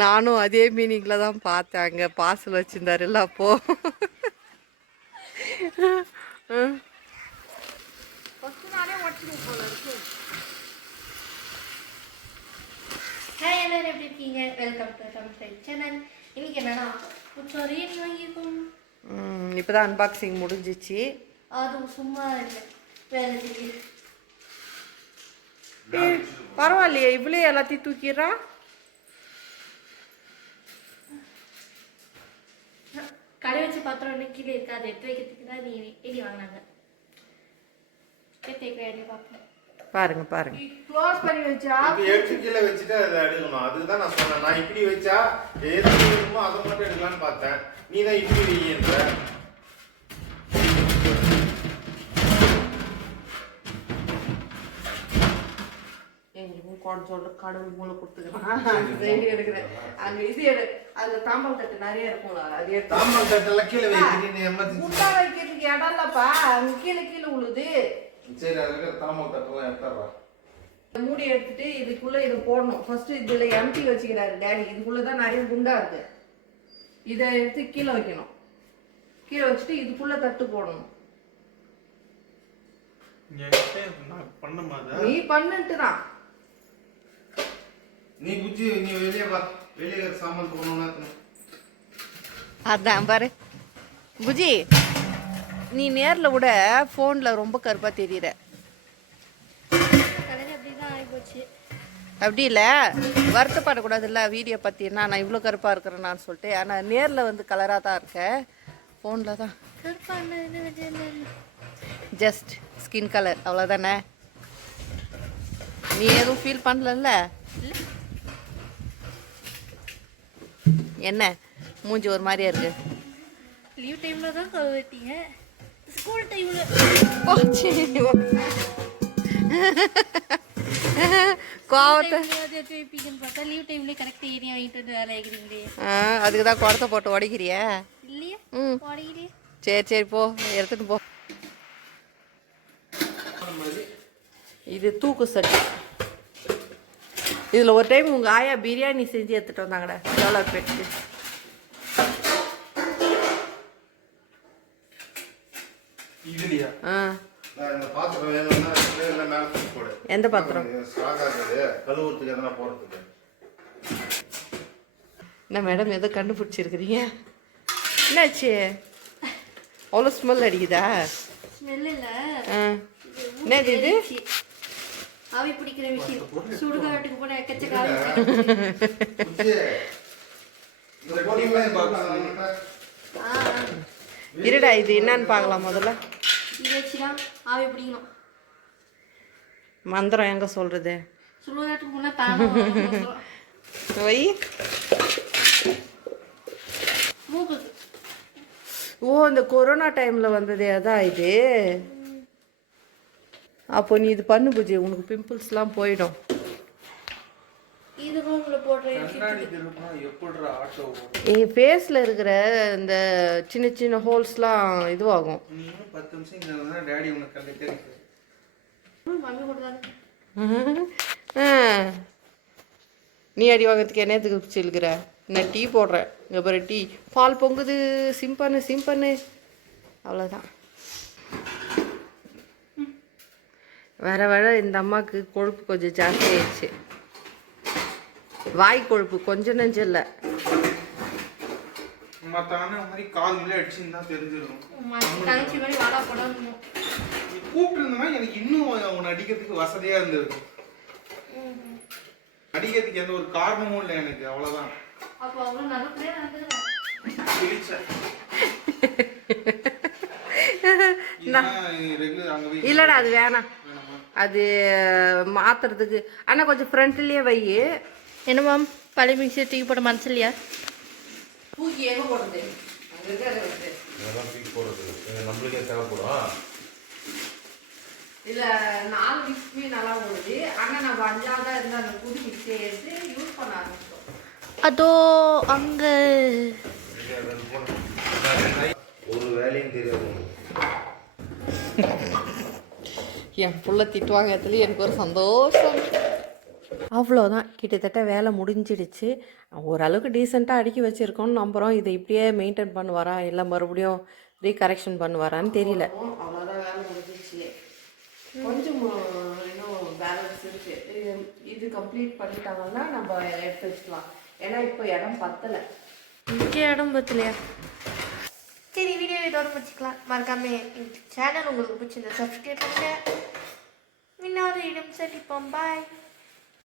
நானும் அதே மீனிங்ல தான் பார்த்தேன். அங்கே பார்சல் வச்சிருந்தாருல்ல அப்போ. ஹாய் எல்லாரும் எப்படி இருக்கீங்க? Welcome to Tamil channel. இன்னைக்கு என்னன்னா புச்சோரியனி வாங்கியிருக்கோம். இப்போதான் அன்பாக்சிங் முடிஞ்சிச்சு. அது சும்மா இல்லை, வேலை செய்யுது. பரவாயில்லையே, இவ்வளோ எல்லாத்தையும் தூக்கிடுறா. கடை வச்சு பாத்திரம் கீழே இருக்கா, அதை எடுத்து வைக்கிறதுக்கு தான் நீ எடி வாங்கினாங்க. எடுத்து வைக்க பார்ப்போம். பாருங்க பாருங்க, க்ளோஸ் பண்ணி வச்சா எடுத்து கீழே வச்சுட்டு அதை எடுக்கணும். அதுக்கு தான் நான் சொன்னேன். நான் இப்படி வச்சா எது வேணுமோ அதை மட்டும் எடுக்கலான்னு பார்த்தேன். நீ தான் இப்படி வையன்ற. கடவுள் மூளை கொடுத்துக்கிறேன் எடுக்கிறேன். அங்க இது அந்த தாம்பல் தட்டு நிறைய இருக்கும். அதே தாம்பல் தட்டெல்லாம் கீழே வைக்கிறதுக்கு இடம் இல்லப்பா, அங்க கீழே கீழே உழுது. சரி, அதுக்கு தாம்பல் தட்டெல்லாம் எடுத்துறா. மூடி எடுத்துட்டு இதுக்குள்ள இதை போடணும். ஃபர்ஸ்ட் இதுல எம்டி வச்சுக்கிறாரு டேடி. இதுக்குள்ளதான் நிறைய குண்டா இருக்கு. இதை எடுத்து கீழே வைக்கணும். கீழே வச்சுட்டு இதுக்குள்ள தட்டு போடணும். நீ பண்ணிட்டு தான் நீ புஜ்ஜி, நீ வெளியே வா. வெளியே சாமான் போகணும்னா அதான் பாரு புஜி, நீ நேர்ல விட போன்ல ரொம்ப கருப்பா தெரியுற. அப்படி இல்லை, வருத்தப்படக்கூடாதுல்ல வீடியோ பற்றினா நான் இவ்வளோ கருப்பாக இருக்கிறேன் நான் சொல்லிட்டு. ஆனால் நேரில் வந்து கலராக தான் இருக்கேன், ஃபோனில் தான் ஜஸ்ட் ஸ்கின் கலர், அவ்வளோதானே. நீ எதுவும் ஃபீல் பண்ணலல்ல? என்ன மூஞ்சி ஒரு மாதிரியா இருக்கு? லீவ் டைமில் தான் கழுவிட்டீங்க, ஸ்கூல் டைமில் கோவத்தை அதுக்கு தான் குடத்தை போட்டு உடைக்கிறியா? சரி சரி போ, எடுத்துட்டு போ. இது தூக்கு சட்டி. இதில் ஒரு டைம் உங்கள் ஆயா பிரியாணி செஞ்சு எடுத்துகிட்டு வந்தாங்கடா, எவ்வளோ பெட்டு. எந்த பாத்திரம்? என்ன மேடம் ஏதோ கண்டுபிடிச்சிருக்கிறீங்க? என்னாச்சு, அவ்வளோ ஸ்மெல் அடிக்குதா? என்னது இது? ஆவி பிடிக்கிற விஷயம். சுடுகாட்டுக்கு போன எக்கச்சக்க இருடா, இது என்னன்னு பார்க்கலாம் முதல்ல. இது வச்சுதான் ஆவி பிடிக்கணும். மந்திரம் எங்க சொல்றது? சுடுகாட்டுக்கு போனா தானம் வை. ஓ, இந்த கொரோனா டைம்ல வந்ததே அதான் இது. அப்போ நீ இது பண்ணு பூஜை, உனக்கு பிம்பிள்ஸ்லாம் போயிடும். ஃபேஸில் இருக்கிற இந்த சின்ன சின்ன ஹோல்ஸ்லாம் இதுவாகும். நீ அடி வாங்கிறதுக்கு என்னத்துக்கு பிடிச்சிருக்கிற? நான் டீ போடுறேன், இங்கே பாரு டீ, பால் பொங்குது, சிம்பண்ணு சிம்பண்ணு, அவ்வளோதான். வர வர இந்த அம்மாவுக்கு கொழுப்பு கொஞ்சம் ஜாஸ்தி ஆயிடுச்சு. வாய் கொழுப்பு கொஞ்சம் நெஞ்சம் இல்லை. எனக்கு இன்னும் உன்னை அடிக்கிறதுக்கு வசதியா இருந்தது. அடிக்கிறதுக்கு எந்த ஒரு காரணமும் இல்லை எனக்கு, அவ்வளவுதான். இல்லடா அது வேணாம், அது மாத்துறதுக்கு. ஆனால் கொஞ்சம் ஃப்ரண்ட்லேயே வை. என்னமா பழைய மிக்சி தூக்கி போட மனசு இல்லையா? தூக்கி எங்கே போடுறது? நம்மளுக்கே தேவைப்படும். இல்லை 4 மிக்ஸி நல்லா ஓடுது. ஆனால் நம்ம அஞ்சாவதாக இருந்து அந்த புது மிக்சியை எடுத்து யூஸ் பண்ண ஆரம்பிச்சோம். அதோ அங்கே ஒரு வேலையும் தெரியாது. என் புள்ள திட்டுவாங்க, எனக்கு ஒரு சந்தோஷம். அவ்வளோதான், கிட்டத்தட்ட வேலை முடிஞ்சிடுச்சு. ஓரளவுக்கு டீசெண்டாக அடுக்கி வச்சுருக்கோம்னு நம்புகிறோம். இதை இப்படியே மெயின்டைன் பண்ணுவாரா இல்லை மறுபடியும் ரீகரெக்ஷன் பண்ணுவாரான்னு தெரியல. அவ்வளோதான், வேலை முடிஞ்சிடுச்சு. கொஞ்சம் இன்னும் பேலன்ஸ் இருக்கு. இது கம்ப்ளீட் பண்ணிட்டாங்கன்னா நம்ம எடுத்து வச்சுக்கலாம். ஏன்னா இப்போ இடம் பத்தலை. இங்கே இடம் பத்தலையா? சரி, வீடியோ இதோட முடிச்சுக்கலாம். மறக்காம இந்த சேனல் உங்களுக்கு பிடிச்சிருந்தா சப்ஸ்கிரைப் பண்ணுங்க. இன்னொரு இடம் சந்திப்போம். பாய்.